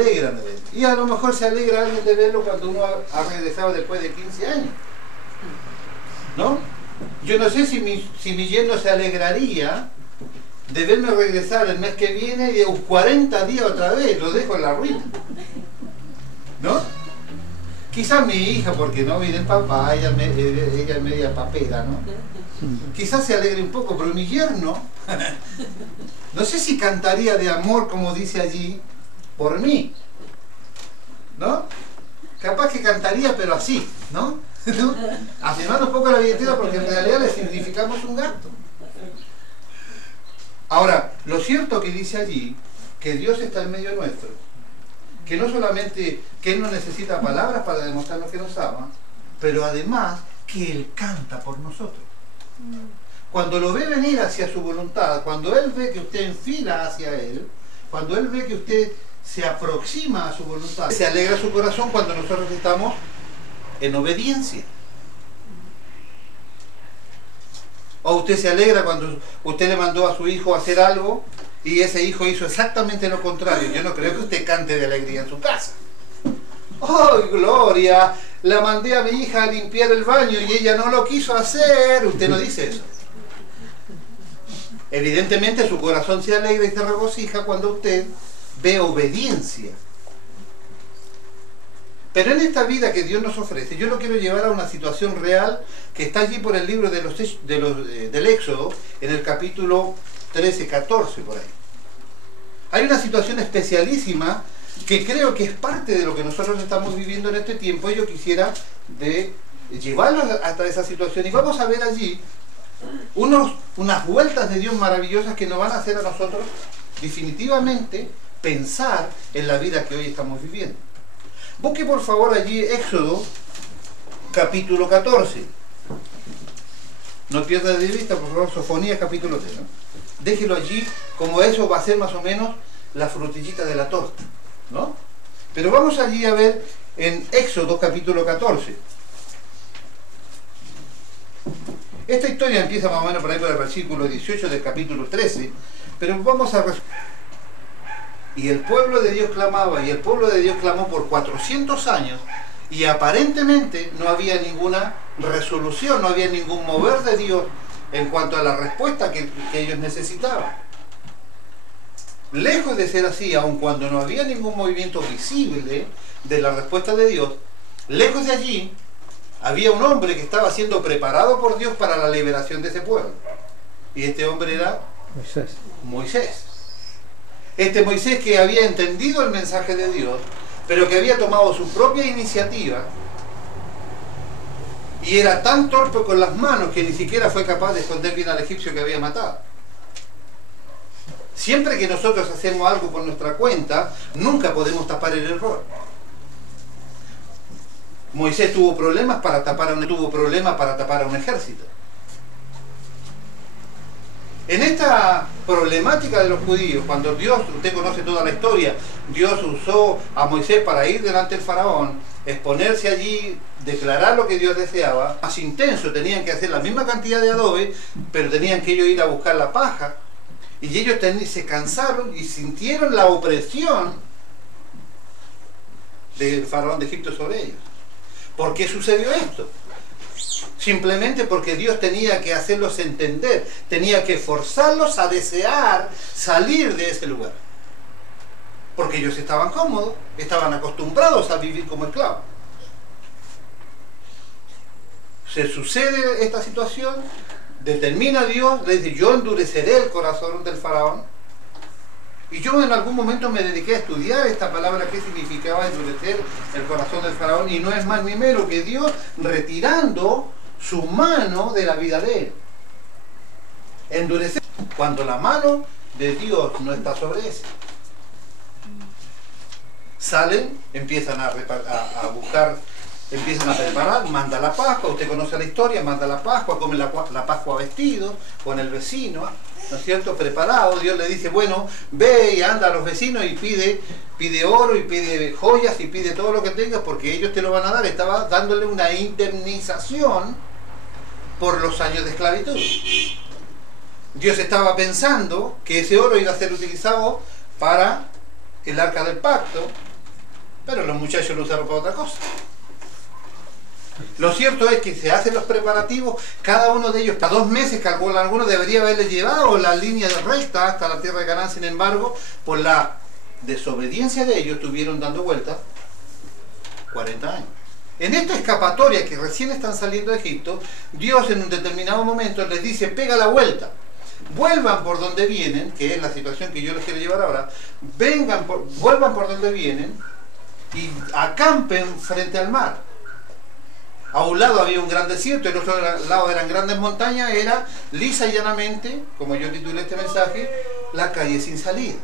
alegran de verlo. Y a lo mejor se alegra alguien de verlo cuando uno ha regresado después de 15 años. ¿No? Yo no sé si mi yerno se alegraría de verme regresar el mes que viene y de 40 días otra vez, lo dejo en la ruina. ¿No? Quizás mi hija, porque no viene el papá, ella es media papera, ¿no? Quizás se alegre un poco, pero mi yerno, no sé si cantaría de amor, como dice allí, por mí, ¿no? Capaz que cantaría, pero así, ¿no? Afirmando un poco la billetera, porque en realidad le significamos un gasto. Ahora, lo cierto que dice allí, que Dios está en medio nuestro, que no solamente que Él no necesita palabras para demostrarnos que nos ama, pero además que Él canta por nosotros. Cuando lo ve venir hacia su voluntad, cuando Él ve que usted enfila hacia Él, cuando Él ve que usted se aproxima a su voluntad, se alegra su corazón cuando nosotros estamos en obediencia. O usted se alegra cuando usted le mandó a su hijo a hacer algo y ese hijo hizo exactamente lo contrario. Yo no creo que usted cante de alegría en su casa. ¡Oh, gloria! La mandé a mi hija a limpiar el baño y ella no lo quiso hacer. Usted no dice eso. Evidentemente su corazón se alegra y se regocija cuando usted ve obediencia. Pero en esta vida que Dios nos ofrece, yo lo quiero llevar a una situación real que está allí por el libro del Éxodo, en el capítulo 13, 14, por ahí. Hay una situación especialísima que creo que es parte de lo que nosotros estamos viviendo en este tiempo, y yo quisiera llevarlos hasta esa situación, y vamos a ver allí unas vueltas de Dios maravillosas que nos van a hacer a nosotros definitivamente pensar en la vida que hoy estamos viviendo. Busque por favor allí Éxodo capítulo 14. No pierda de vista por favor Sofonías capítulo 3, ¿no? Déjelo allí, como eso va a ser más o menos la frutillita de la torta, ¿no? Pero vamos allí a ver en Éxodo capítulo 14. Esta historia empieza más o menos por ahí por el versículo 18 del capítulo 13, pero vamos a... Y el pueblo de Dios clamaba, y el pueblo de Dios clamó por 400 años, y aparentemente no había ninguna resolución, no había ningún mover de Dios en cuanto a la respuesta que ellos necesitaban. Lejos de ser así, aun cuando no había ningún movimiento visible de la respuesta de Dios, lejos de allí había un hombre que estaba siendo preparado por Dios para la liberación de ese pueblo. Y este hombre era Moisés. Este Moisés que había entendido el mensaje de Dios, pero que había tomado su propia iniciativa y era tan torpe con las manos que ni siquiera fue capaz de esconder bien al egipcio que había matado. Siempre que nosotros hacemos algo por nuestra cuenta, nunca podemos tapar el error. Moisés tuvo problemas para tapar a un ejército. En esta problemática de los judíos, cuando Dios, usted conoce toda la historia, Dios usó a Moisés para ir delante del faraón, exponerse allí, declarar lo que Dios deseaba, más intenso, tenían que hacer la misma cantidad de adobe, pero tenían que ellos ir a buscar la paja, y ellos se cansaron y sintieron la opresión del faraón de Egipto sobre ellos. ¿Por qué sucedió esto? Simplemente porque Dios tenía que hacerlos entender, tenía que forzarlos a desear salir de ese lugar. Porque ellos estaban cómodos, estaban acostumbrados a vivir como esclavos. Se sucede esta situación, determina Dios, le dice, yo endureceré el corazón del faraón. Y yo en algún momento me dediqué a estudiar esta palabra, qué significaba endurecer el corazón del faraón, y no es más ni menos que Dios retirando su mano de la vida de él. Endurecer cuando la mano de Dios no está sobre ese. Salen, empiezan a buscar, empiezan a preparar, manda la Pascua, usted conoce la historia, manda la Pascua, come la Pascua vestido, con el vecino, ¿no es cierto?, preparado. Dios le dice, bueno, ve y anda a los vecinos y pide oro y pide joyas y pide todo lo que tengas porque ellos te lo van a dar. Estaba dándole una indemnización por los años de esclavitud. Dios estaba pensando que ese oro iba a ser utilizado para el arca del pacto, Pero los muchachos lo usaron para otra cosa. Lo cierto es que se hacen los preparativos, cada uno de ellos, hasta 2 meses, calculan algunos, debería haberle llevado la línea recta hasta la tierra de Canaán. Sin embargo, por la desobediencia de ellos, estuvieron dando vueltas 40 años. En esta escapatoria que recién están saliendo de Egipto, Dios en un determinado momento les dice: pega la vuelta, vuelvan por donde vienen, que es la situación que yo les quiero llevar ahora, vuelvan por donde vienen y acampen frente al mar. A un lado había un gran desierto, y al otro lado eran grandes montañas. Era lisa y llanamente, como yo titulé este mensaje, la calle sin salida.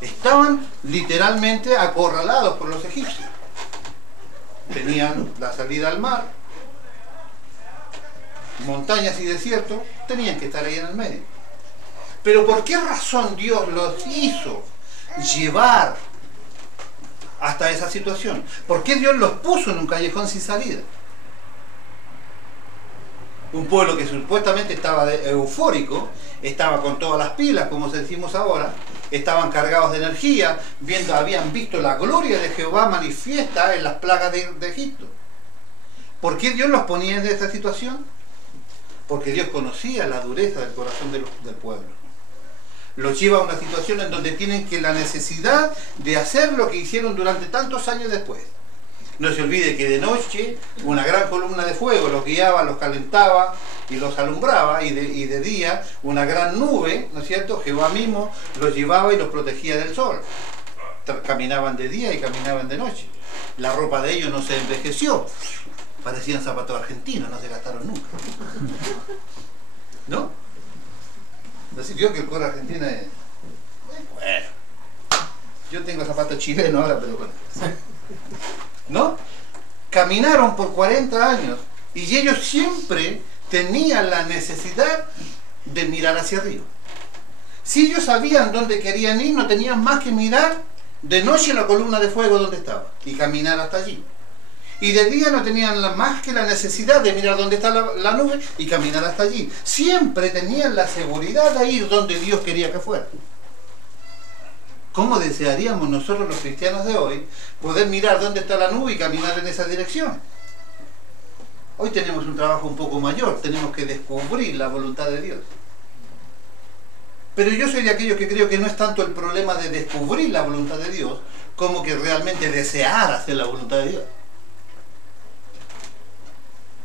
Estaban literalmente acorralados por los egipcios. Tenían la salida al mar, montañas y desierto, tenían que estar ahí en el medio. Pero ¿por qué razón Dios los hizo llevar hasta esa situación? ¿Por qué Dios los puso en un callejón sin salida? Un pueblo que supuestamente estaba eufórico, estaba con todas las pilas, como decimos ahora, estaban cargados de energía, habían visto la gloria de Jehová manifiesta en las plagas de Egipto. ¿Por qué Dios los ponía en esa situación? Porque Dios conocía la dureza del corazón del pueblo. Los lleva a una situación en donde tienen la necesidad de hacer lo que hicieron durante tantos años después. No se olvide que de noche una gran columna de fuego los guiaba, los calentaba y los alumbraba, y de día una gran nube, ¿no es cierto? Jehová mismo los llevaba y los protegía del sol. Caminaban de día y caminaban de noche. La ropa de ellos no se envejeció, parecían zapatos argentinos, no se gastaron nunca. ¿No? Así vio que el coro argentino es... Bueno, yo tengo zapatos chilenos ahora, pero bueno. ¿No? Caminaron por 40 años y ellos siempre tenían la necesidad de mirar hacia arriba. Si ellos sabían dónde querían ir, no tenían más que mirar de noche la columna de fuego donde estaba y caminar hasta allí. Y de día no tenían más que la necesidad de mirar dónde está la nube y caminar hasta allí. Siempre tenían la seguridad de ir donde Dios quería que fuera. ¿Cómo desearíamos nosotros los cristianos de hoy poder mirar dónde está la nube y caminar en esa dirección? Hoy tenemos un trabajo un poco mayor, tenemos que descubrir la voluntad de Dios. Pero yo soy de aquellos que creo que no es tanto el problema de descubrir la voluntad de Dios, como que realmente desear hacer la voluntad de Dios.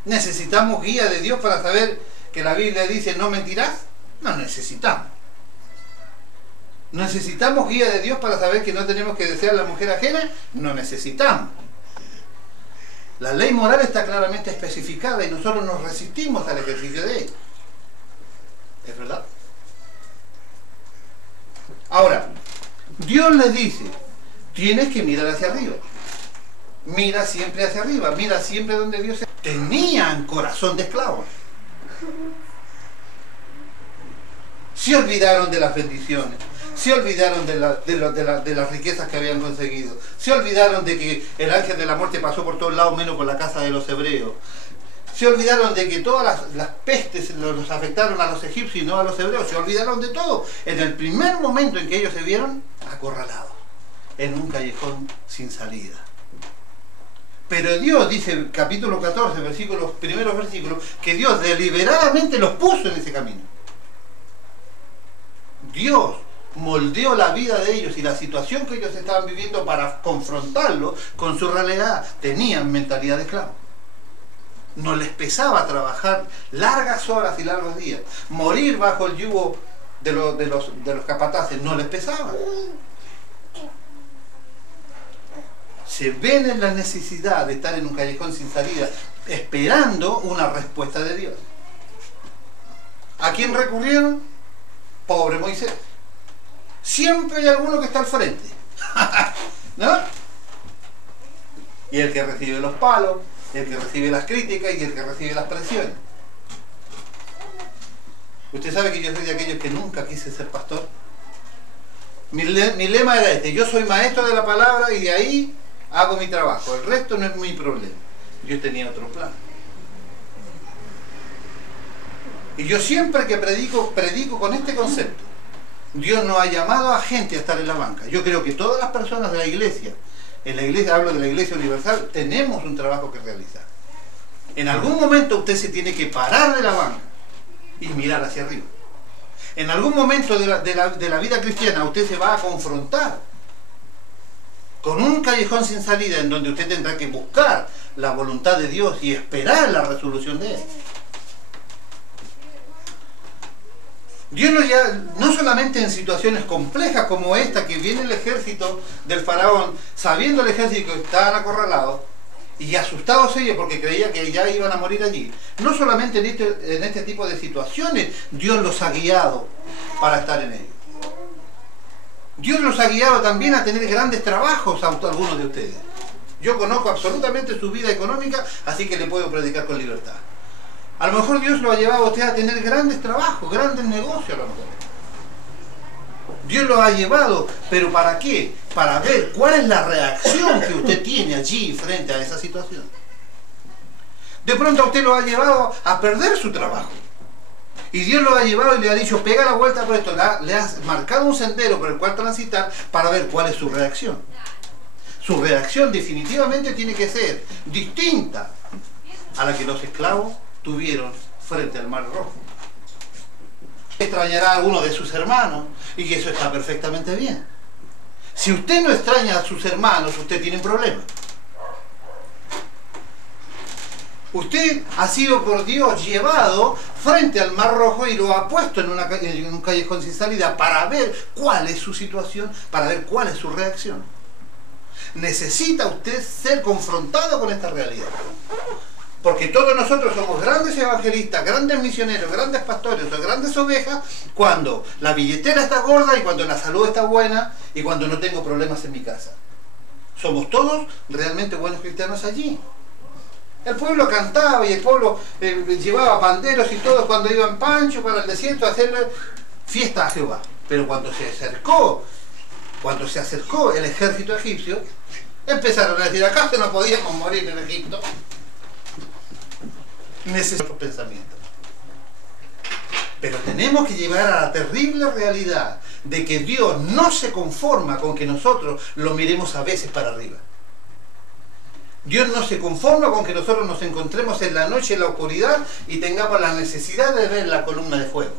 ¿Necesitamos guía de Dios para saber que la Biblia dice no mentirás? No necesitamos. ¿Necesitamos guía de Dios para saber que no tenemos que desear a la mujer ajena? No necesitamos. La ley moral está claramente especificada y nosotros nos resistimos al ejercicio de ella. ¿Es verdad? Ahora, Dios les dice, tienes que mirar hacia arriba. Mira siempre hacia arriba, mira siempre donde Dios está. Tenían corazón de esclavos. Se olvidaron de las bendiciones. Se olvidaron de las riquezas que habían conseguido. Se olvidaron de que el ángel de la muerte pasó por todos lados menos por la casa de los hebreos. Se olvidaron de que todas las pestes los afectaron a los egipcios y no a los hebreos. Se olvidaron de todo en el primer momento en que ellos se vieron acorralados en un callejón sin salida. Pero Dios dice, capítulo 14, primeros versículos, que Dios deliberadamente los puso en ese camino. Dios moldeó la vida de ellos y la situación que ellos estaban viviendo para confrontarlo con su realidad. Tenían mentalidad de esclavo. No les pesaba trabajar largas horas y largos días. Morir bajo el yugo de los capataces no les pesaba. Se ven en la necesidad de estar en un callejón sin salida, esperando una respuesta de Dios. ¿A quién recurrieron? Pobre Moisés. Siempre hay alguno que está al frente. ¿No? Y el que recibe los palos, el que recibe las críticas y el que recibe las presiones. Usted sabe que yo soy de aquellos que nunca quise ser pastor. Mi lema era este: yo soy maestro de la palabra y de ahí hago mi trabajo. El resto no es mi problema. Yo tenía otro plan. Y yo siempre que predico con este concepto. Dios no ha llamado a gente a estar en la banca. Yo creo que todas las personas de la iglesia en la iglesia, hablo de la Iglesia Universal, tenemos un trabajo que realizar. En algún momento usted se tiene que parar de la banca y mirar hacia arriba. En algún momento de la vida cristiana usted se va a confrontar con un callejón sin salida en donde usted tendrá que buscar la voluntad de Dios y esperar la resolución de Él. Dios no solamente en situaciones complejas como esta, que viene el ejército del faraón, sabiendo el ejército que estaban acorralados, y asustados ellos porque creía que ya iban a morir allí. No solamente en este tipo de situaciones Dios los ha guiado para estar en ellos. Dios los ha guiado también a tener grandes trabajos a algunos de ustedes. Yo conozco absolutamente su vida económica, así que le puedo predicar con libertad. A lo mejor Dios lo ha llevado a usted a tener grandes trabajos, grandes negocios a lo mejor. Dios lo ha llevado, pero ¿para qué? Para ver cuál es la reacción que usted tiene allí frente a esa situación. De pronto a usted lo ha llevado a perder su trabajo. Y Dios lo ha llevado y le ha dicho, pega la vuelta por esto. Le ha marcado un sendero por el cual transitar para ver cuál es su reacción. Su reacción definitivamente tiene que ser distinta a la que los esclavos tuvieron frente al Mar Rojo. Extrañará a alguno de sus hermanos y que eso está perfectamente bien. Si usted no extraña a sus hermanos, usted tiene un problema. Usted ha sido por Dios llevado frente al Mar Rojo y lo ha puesto en un callejón sin salida para ver cuál es su situación, para ver cuál es su reacción. Necesita usted ser confrontado con esta realidad. Porque todos nosotros somos grandes evangelistas, grandes misioneros, grandes pastores o grandes ovejas cuando la billetera está gorda y cuando la salud está buena y cuando no tengo problemas en mi casa. Somos todos realmente buenos cristianos allí. El pueblo cantaba y el pueblo llevaba panderos y todo cuando iba en Pancho para el desierto a hacerle fiesta a Jehová. Pero cuando se acercó el ejército egipcio, empezaron a decir, ¿acaso no podíamos morir en Egipto? Necesitamos pensamientos. Pero tenemos que llegar a la terrible realidad de que Dios no se conforma con que nosotros lo miremos a veces para arriba. Dios no se conforma con que nosotros nos encontremos en la noche en la oscuridad y tengamos la necesidad de ver la columna de fuego.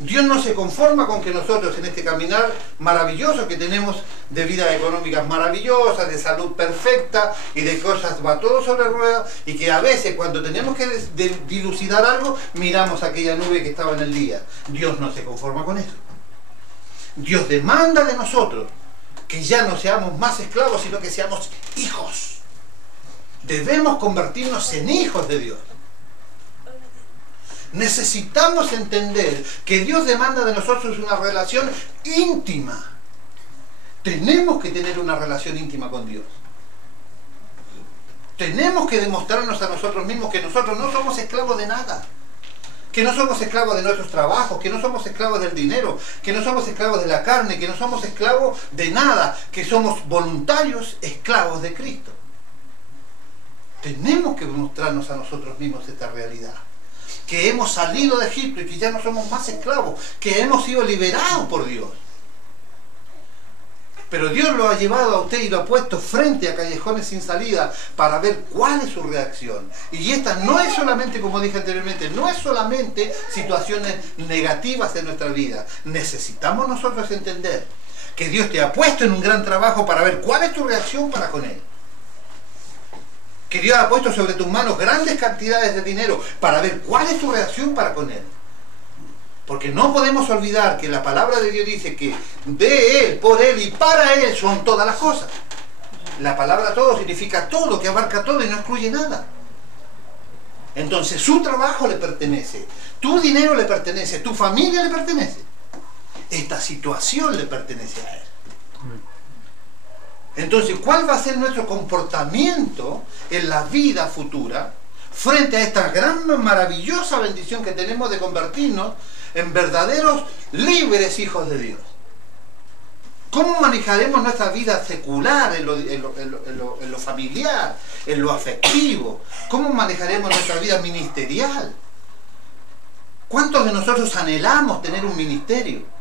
Dios no se conforma con que nosotros en este caminar maravilloso que tenemos de vidas económicas maravillosas, de salud perfecta y de cosas va todo sobre ruedas y que a veces cuando tenemos que dilucidar algo miramos aquella nube que estaba en el día. Dios no se conforma con eso. Dios demanda de nosotros que ya no seamos más esclavos sino que seamos hijos. Debemos convertirnos en hijos de Dios. Necesitamos entender que Dios demanda de nosotros una relación íntima. Tenemos que tener una relación íntima con Dios. Tenemos que demostrarnos a nosotros mismos que nosotros no somos esclavos de nada. Que no somos esclavos de nuestros trabajos, que no somos esclavos del dinero, que no somos esclavos de la carne, que no somos esclavos de nada, que somos voluntarios esclavos de Cristo. Tenemos que demostrarnos a nosotros mismos esta realidad. Que hemos salido de Egipto y que ya no somos más esclavos, que hemos sido liberados por Dios. Pero Dios lo ha llevado a usted y lo ha puesto frente a callejones sin salida para ver cuál es su reacción. Y esta no es solamente, como dije anteriormente, no es solamente situaciones negativas en nuestra vida. Necesitamos nosotros entender que Dios te ha puesto en un gran trabajo para ver cuál es tu reacción para con Él. Que Dios ha puesto sobre tus manos grandes cantidades de dinero para ver cuál es tu reacción para con Él. Porque no podemos olvidar que la palabra de Dios dice que de Él, por Él y para Él son todas las cosas. La palabra todo significa todo, que abarca todo y no excluye nada. Entonces su trabajo le pertenece, tu dinero le pertenece, tu familia le pertenece. Esta situación le pertenece a Él. Entonces, ¿cuál va a ser nuestro comportamiento en la vida futura frente a esta gran, maravillosa bendición que tenemos de convertirnos en verdaderos libres hijos de Dios? ¿Cómo manejaremos nuestra vida secular en lo familiar, en lo afectivo? ¿Cómo manejaremos nuestra vida ministerial? ¿Cuántos de nosotros anhelamos tener un ministerio?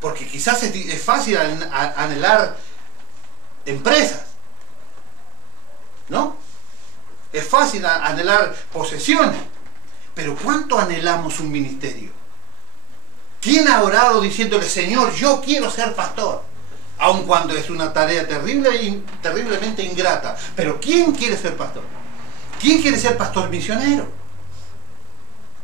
Porque quizás es fácil anhelar empresas, ¿no? Es fácil anhelar posesiones, pero ¿cuánto anhelamos un ministerio? ¿Quién ha orado diciéndole, Señor, yo quiero ser pastor? Aun cuando es una tarea terriblemente ingrata. Pero ¿quién quiere ser pastor? ¿Quién quiere ser pastor misionero?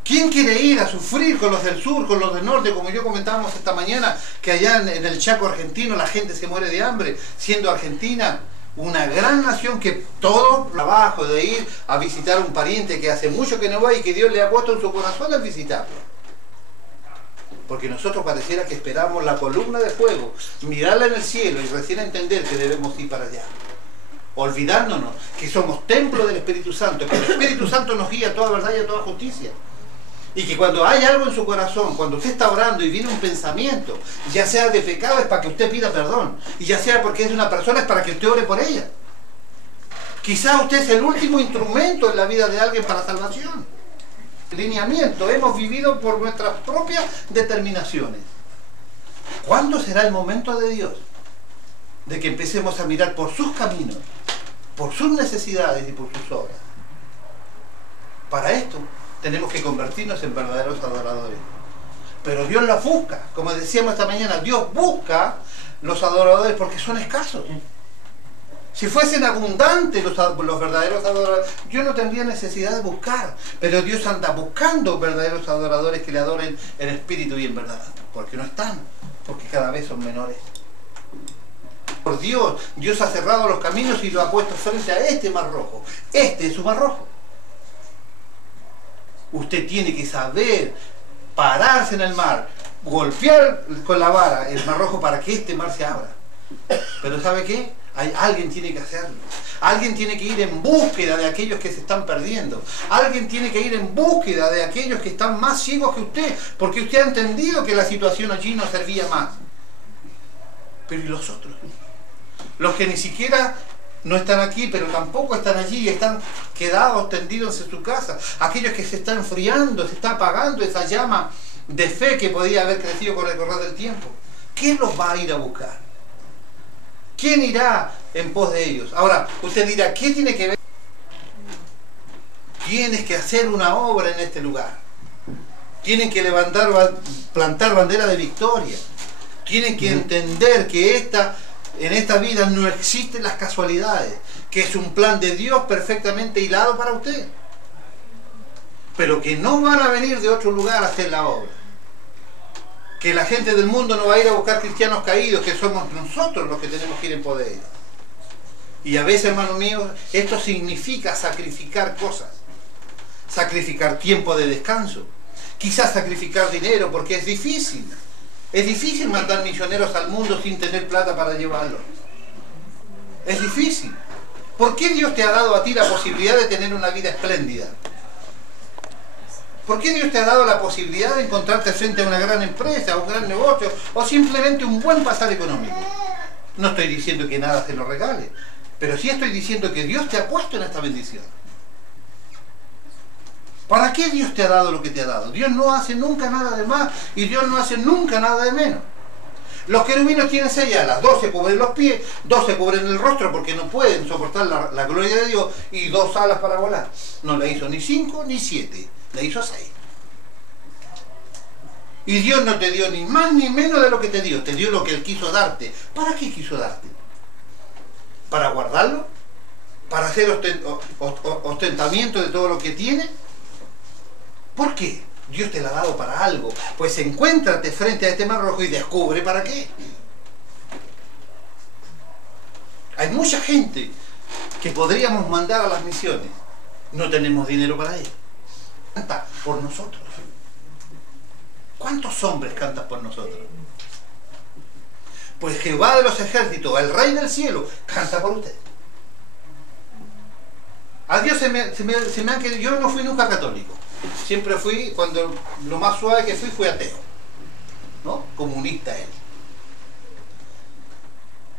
¿Quién quiere ir a sufrir con los del sur, con los del norte, como yo comentábamos esta mañana, que allá en el Chaco argentino la gente se muere de hambre, siendo Argentina una gran nación que todo trabajo de ir a visitar a un pariente que hace mucho que no va y que Dios le ha puesto en su corazón al visitarlo? Porque nosotros pareciera que esperamos la columna de fuego, mirarla en el cielo y recién entender que debemos ir para allá. Olvidándonos que somos templo del Espíritu Santo, que el Espíritu Santo nos guía a toda verdad y a toda justicia. Y que cuando hay algo en su corazón, cuando usted está orando y viene un pensamiento, ya sea de pecado es para que usted pida perdón, y ya sea porque es de una persona es para que usted ore por ella. Quizá usted es el último instrumento en la vida de alguien para salvación. Lineamiento, hemos vivido por nuestras propias determinaciones. ¿Cuándo será el momento de Dios? De que empecemos a mirar por sus caminos, por sus necesidades y por sus obras. Para esto tenemos que convertirnos en verdaderos adoradores. Pero Dios los busca, como decíamos esta mañana, Dios busca los adoradores porque son escasos. Si fuesen abundantes los verdaderos adoradores, yo no tendría necesidad de buscar. Pero Dios anda buscando verdaderos adoradores que le adoren en espíritu y en verdad. Porque no están, porque cada vez son menores. Por Dios, Dios ha cerrado los caminos y lo ha puesto frente a este mar rojo. Este es su mar rojo. Usted tiene que saber pararse en el mar, golpear con la vara el mar rojo para que este mar se abra. Pero ¿sabe qué? Alguien tiene que hacerlo. Alguien tiene que ir en búsqueda de aquellos que se están perdiendo. Alguien tiene que ir en búsqueda de aquellos que están más ciegos que usted, porque usted ha entendido que la situación allí no servía más. Pero ¿y los otros? Los que ni siquiera no están aquí, pero tampoco están allí, están quedados, tendidos en su casa. Aquellos que se están enfriando, se está apagando esa llama de fe que podía haber crecido con el correr del tiempo. ¿Quién los va a ir a buscar? ¿Quién irá en pos de ellos? Ahora, usted dirá, ¿qué tiene que ver? Tienes que hacer una obra en este lugar. Tienen que plantar bandera de victoria. Tienen que entender que en esta vida no existen las casualidades, que es un plan de Dios perfectamente hilado para usted. Pero que no van a venir de otro lugar a hacer la obra. Que la gente del mundo no va a ir a buscar cristianos caídos, que somos nosotros los que tenemos que ir en pos de ellos. Y a veces, hermano mío, esto significa sacrificar cosas. Sacrificar tiempo de descanso. Quizás sacrificar dinero, porque es difícil. Es difícil mandar misioneros al mundo sin tener plata para llevarlos. Es difícil. ¿Por qué Dios te ha dado a ti la posibilidad de tener una vida espléndida? ¿Por qué Dios te ha dado la posibilidad de encontrarte frente a una gran empresa, a un gran negocio, o simplemente un buen pasar económico? No estoy diciendo que nada se lo regale, pero sí estoy diciendo que Dios te ha puesto en esta bendición. ¿Para qué Dios te ha dado lo que te ha dado? Dios no hace nunca nada de más y Dios no hace nunca nada de menos. Los querubines tienen 6 alas, 2 se cubren los pies, 2 se cubren el rostro porque no pueden soportar la gloria de Dios, y 2 alas para volar. No le hizo ni 5 ni 7, le hizo 6. Y Dios no te dio ni más ni menos de lo que te dio lo que Él quiso darte. ¿Para qué quiso darte? ¿Para guardarlo? ¿Para hacer ostentamiento de todo lo que tiene? ¿Por qué? Dios te la ha dado para algo. Pues encuéntrate frente a este mar rojo y descubre para qué. Hay mucha gente que podríamos mandar a las misiones. No tenemos dinero para ello. Canta por nosotros. ¿Cuántos hombres cantan por nosotros? Pues Jehová de los ejércitos, el Rey del cielo, canta por usted. A Dios se me han querido. Yo no fui nunca católico. Siempre fui, cuando lo más suave que fui ateo, ¿no? Comunista él.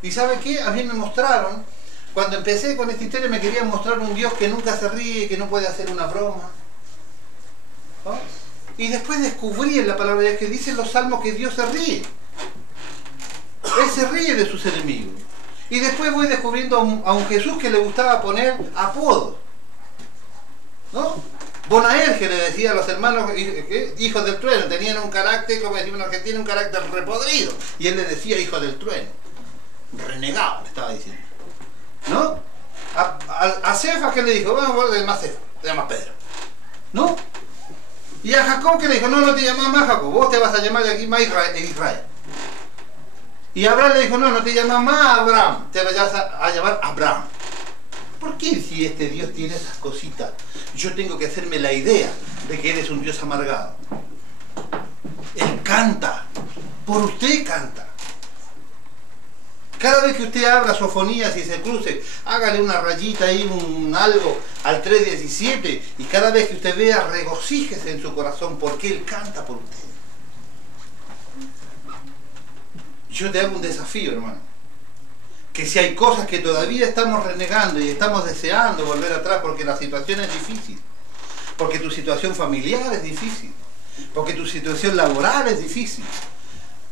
¿Y sabe qué? A mí me mostraron, cuando empecé con esta historia, me querían mostrar un Dios que nunca se ríe, que no puede hacer una broma, ¿no? Y después descubrí en la palabra de Dios que dicen los salmos que Dios se ríe. Él se ríe de sus enemigos. Y después voy descubriendo a un Jesús que le gustaba poner apodos, ¿no? Bonaerge le decía a los hermanos hijos del trueno, tenían un carácter, como decimos en Argentina, un carácter repodrido. Y él le decía hijo del trueno. Renegado, le estaba diciendo. ¿No? A Cefas, ¿qué le dijo? Vamos a hablar del más Cefas, te llamas Pedro. ¿No? Y a Jacob, ¿qué le dijo? No, no te llamas más Jacob, vos te vas a llamar de aquí más Israel. Y Abraham le dijo, no, no te llamas más Abraham, te vas a llamar Abraham. ¿Por qué si este Dios tiene esas cositas, yo tengo que hacerme la idea de que eres un Dios amargado? Él canta, por usted canta. Cada vez que usted abra sofonías y se cruce, hágale una rayita ahí, un algo al 3:17, y cada vez que usted vea, regocíjese en su corazón porque Él canta por usted. Yo te hago un desafío, hermano. Que si hay cosas que todavía estamos renegando y estamos deseando volver atrás porque la situación es difícil, porque tu situación familiar es difícil, porque tu situación laboral es difícil,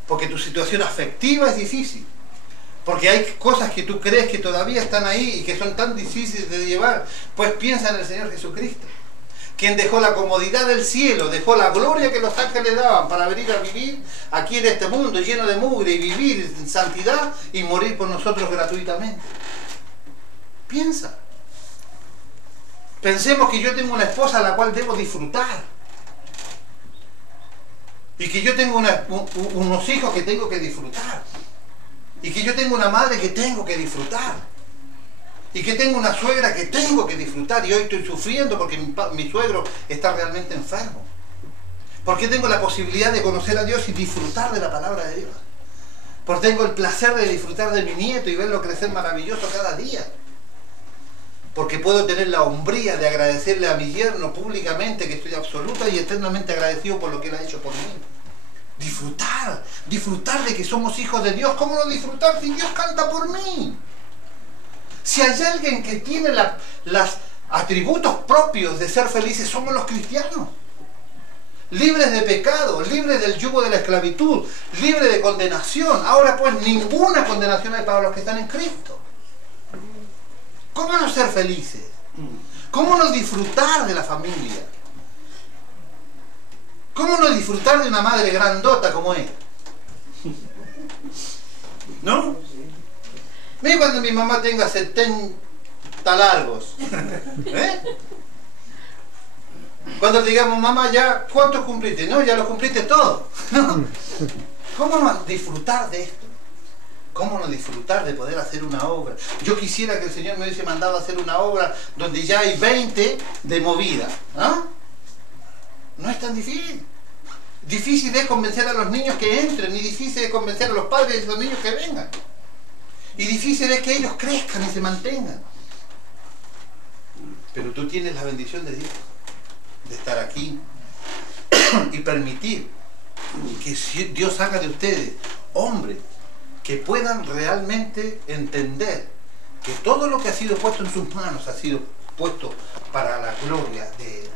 porque tu situación afectiva es difícil, porque hay cosas que tú crees que todavía están ahí y que son tan difíciles de llevar, pues piensa en el Señor Jesucristo, quien dejó la comodidad del cielo, dejó la gloria que los ángeles daban para venir a vivir aquí en este mundo lleno de mugre y vivir en santidad y morir por nosotros gratuitamente. Piensa. Pensemos que yo tengo una esposa a la cual debo disfrutar. Y que yo tengo unos hijos que tengo que disfrutar. Y que yo tengo una madre que tengo que disfrutar. Y que tengo una suegra que tengo que disfrutar y hoy estoy sufriendo porque mi suegro está realmente enfermo. Porque tengo la posibilidad de conocer a Dios y disfrutar de la palabra de Dios. Porque tengo el placer de disfrutar de mi nieto y verlo crecer maravilloso cada día. Porque puedo tener la hombría de agradecerle a mi yerno públicamente que estoy absoluta y eternamente agradecido por lo que él ha hecho por mí. Disfrutar de que somos hijos de Dios. ¿Cómo no disfrutar si Dios canta por mí? Si hay alguien que tiene los atributos propios de ser felices, somos los cristianos. Libres de pecado, libres del yugo de la esclavitud, libres de condenación. Ahora pues ninguna condenación hay para los que están en Cristo. ¿Cómo no ser felices? ¿Cómo no disfrutar de la familia? ¿Cómo no disfrutar de una madre grandota como él? ¿No? Mira cuando mi mamá tenga 70 largos. ¿Eh? Cuando digamos, mamá, ya, ¿cuántos cumpliste? No, ya los cumpliste todos. ¿No? ¿Cómo no disfrutar de esto? ¿Cómo no disfrutar de poder hacer una obra? Yo quisiera que el Señor me hubiese mandado a hacer una obra donde ya hay 20 de movida. ¿No? No es tan difícil. Difícil es convencer a los niños que entren y difícil es convencer a los padres de esos niños que vengan. Y difícil es que ellos crezcan y se mantengan. Pero tú tienes la bendición de Dios, de estar aquí y permitir que Dios haga de ustedes hombres que puedan realmente entender que todo lo que ha sido puesto en sus manos ha sido puesto para la gloria de Él.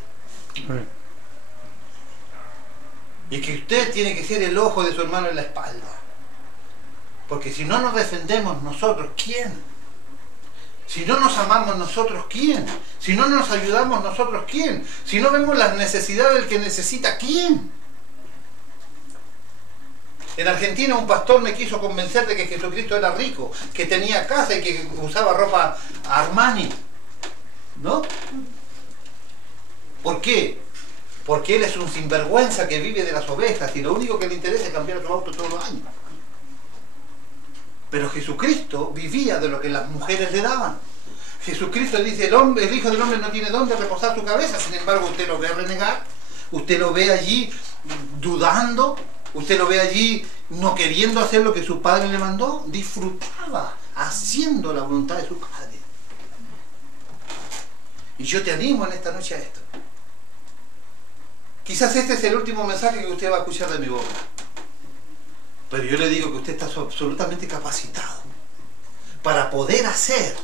Y que usted tiene que ser el ojo de su hermano en la espalda. Porque si no nos defendemos nosotros, ¿quién? Si no nos amamos nosotros, ¿quién? Si no nos ayudamos nosotros, ¿quién? Si no vemos las necesidades del que necesita, ¿quién? En Argentina un pastor me quiso convencer de que Jesucristo era rico, que tenía casa y que usaba ropa Armani. ¿No? ¿Por qué? Porque él es un sinvergüenza que vive de las ovejas y lo único que le interesa es cambiar otro auto todos los años. Pero Jesucristo vivía de lo que las mujeres le daban. Jesucristo dice, el Hijo del Hombre no tiene dónde reposar su cabeza, sin embargo usted lo ve renegar, usted lo ve allí dudando, usted lo ve allí no queriendo hacer lo que su padre le mandó, disfrutaba haciendo la voluntad de su padre. Y yo te animo en esta noche a esto. Quizás este es el último mensaje que usted va a escuchar de mi boca. Pero yo le digo que usted está absolutamente capacitado para poder hacer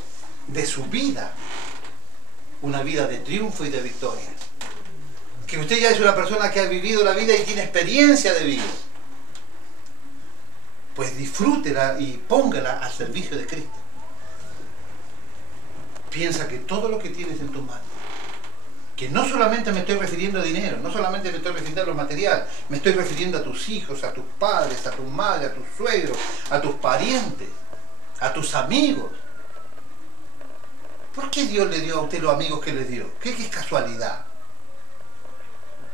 de su vida una vida de triunfo y de victoria. Que usted ya es una persona que ha vivido la vida y tiene experiencia de vida. Pues disfrútela y póngala al servicio de Cristo. piensa que todo lo que tienes en tus manos, que no solamente me estoy refiriendo a dinero, no solamente me estoy refiriendo a lo material, me estoy refiriendo a tus hijos, a tus padres, a tu madre, a tus suegros, a tus parientes, a tus amigos. ¿Por qué Dios le dio a usted los amigos que le dio? ¿Qué es casualidad?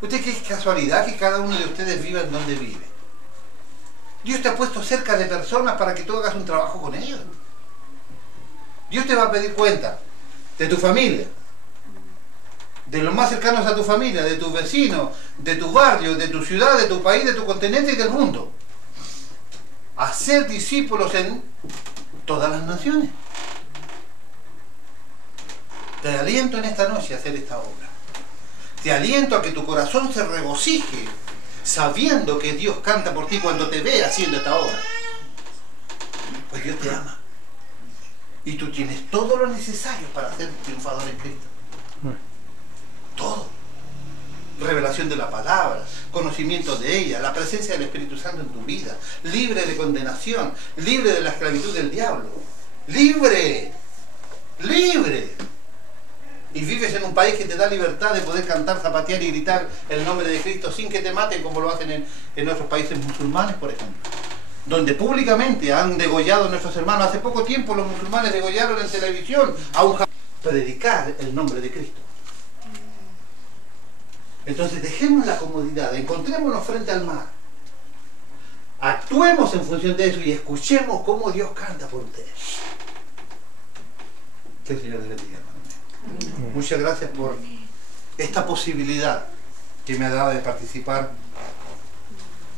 ¿Usted qué es casualidad que cada uno de ustedes viva en donde vive? Dios te ha puesto cerca de personas para que tú hagas un trabajo con ellos. Dios te va a pedir cuenta de tu familia, de los más cercanos a tu familia, de tus vecinos, de tu barrio, de tu ciudad, de tu país, de tu continente y del mundo. Hacer discípulos en todas las naciones. Te aliento en esta noche a hacer esta obra. Te aliento a que tu corazón se regocije sabiendo que Dios canta por ti cuando te ve haciendo esta obra. Pues Dios te ama. Y tú tienes todo lo necesario para ser triunfador en Cristo. Todo. Revelación de la palabra, conocimiento de ella, la presencia del Espíritu Santo en tu vida, libre de condenación, libre de la esclavitud del diablo. ¡Libre! ¡Libre! Y vives en un país que te da libertad de poder cantar, zapatear y gritar el nombre de Cristo sin que te maten como lo hacen en otros países musulmanes, por ejemplo. Donde públicamente han degollado a nuestros hermanos. Hace poco tiempo los musulmanes degollaron en televisión a un predicar el nombre de Cristo. Entonces dejemos la comodidad, encontrémonos frente al mar. Actuemos en función de eso y escuchemos cómo Dios canta por ustedes. Que el Señor les bendiga. Muchas gracias por esta posibilidad que me ha dado de participar.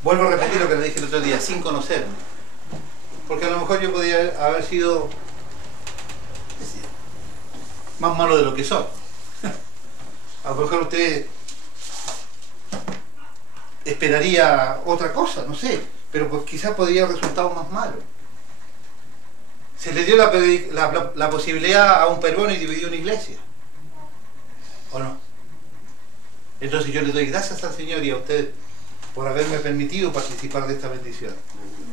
Vuelvo a repetir lo que le dije el otro día, sin conocerme. Porque a lo mejor yo podía haber sido más malo de lo que soy. A lo mejor usted esperaría otra cosa, no sé, pero pues quizás podría haber resultado más malo. Se le dio la posibilidad a un peruano y dividió una iglesia. ¿O no? Entonces yo le doy gracias al Señor y a usted por haberme permitido participar de esta bendición.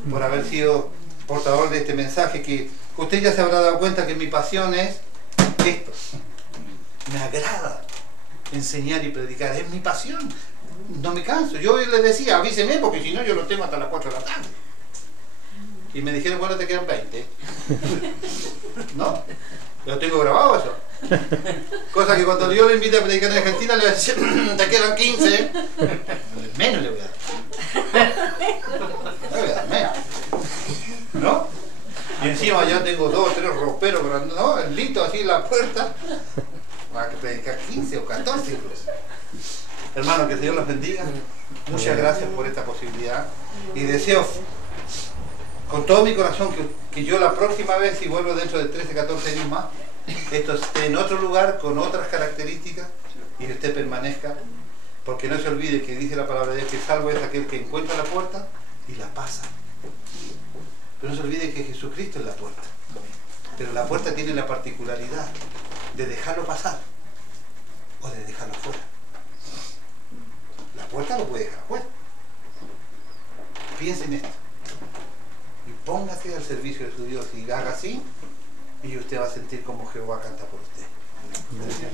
Por haber sido portador de este mensaje que usted ya se habrá dado cuenta que mi pasión es esto. Me agrada enseñar y predicar. Es mi pasión. No me canso. Yo les decía, avíseme porque si no yo lo tengo hasta las 4 de la tarde. Y me dijeron, bueno, te quedan 20. ¿No? Lo tengo grabado eso. Cosa que cuando yo le invito a predicar en Argentina le voy a decir, te quedan 15. Menos le voy a dar. Le voy a dar menos. ¿No? Y encima ya tengo 2 o 3 roperos, ¿no? El lito así en la puerta. Para que predicar 15 o 14 incluso. Hermanos, que el Señor los bendiga. Muchas gracias por esta posibilidad. Y deseo con todo mi corazón que yo la próxima vez, si vuelvo dentro de 13, 14 años más, esto esté en otro lugar, con otras características, y que usted permanezca, porque no se olvide que dice la palabra de Dios que salvo es aquel que encuentra la puerta y la pasa. Pero no se olvide que Jesucristo es la puerta. Pero la puerta tiene la particularidad de dejarlo pasar o de dejarlo fuera. La puerta lo puede dejar afuera. Piense en esto. Y póngase al servicio de su Dios y haga así, y usted va a sentir como Jehová canta por usted. Gracias.